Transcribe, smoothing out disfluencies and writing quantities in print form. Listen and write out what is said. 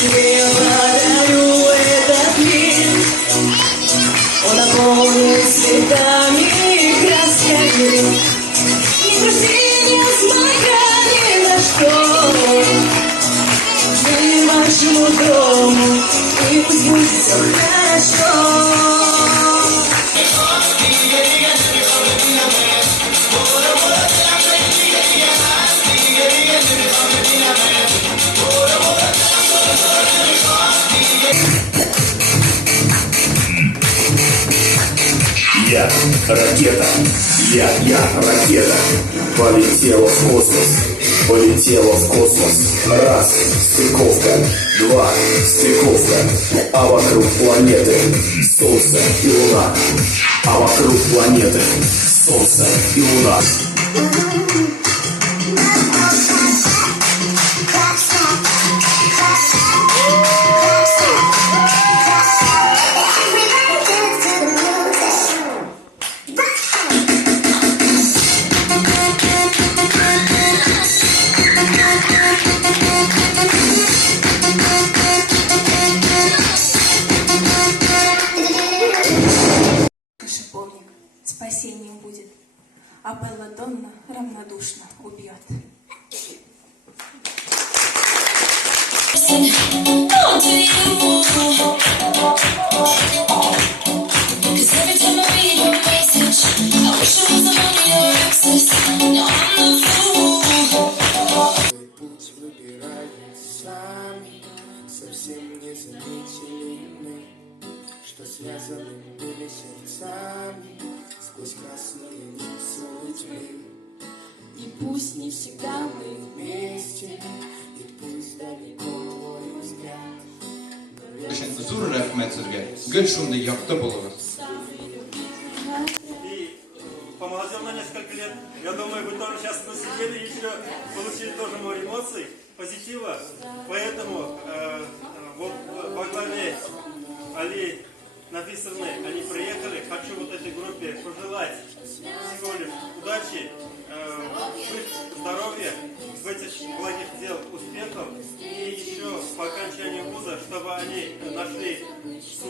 тебе я подарю этот мир. Он наполнен цветами и красками. Не грусти, несмотря ни на что. Мы вашему дому, и пусть будет все хорошо. Я ракета, я ракета, полетела в космос, полетела в космос. Раз, стыковка, два, стыковка, а вокруг планеты Солнце и Луна, а вокруг планеты Солнце и Луна. Шиповник спасением будет, а Белладонна равнодушно убьет. Путь выбираем сами, совсем не заметили мы, что связаны были сердцами сквозь красные нить судьбы. И пусть не всегда мы вместе, и пусть далеко твой взгляд. Зур рәхмәт сезгә. Гел шундый якты булыгыз. И помолодел на несколько лет. Я думаю, вы тоже сейчас посидели и еще получили тоже море эмоций, позитива. Поэтому вот во главе Али Нафисовны они приехали. Хочу вот этой группе пожелать всего лишь удачи, здоровья, в этих благих дел успехов. И еще по окончанию вуза, чтобы они нашли свой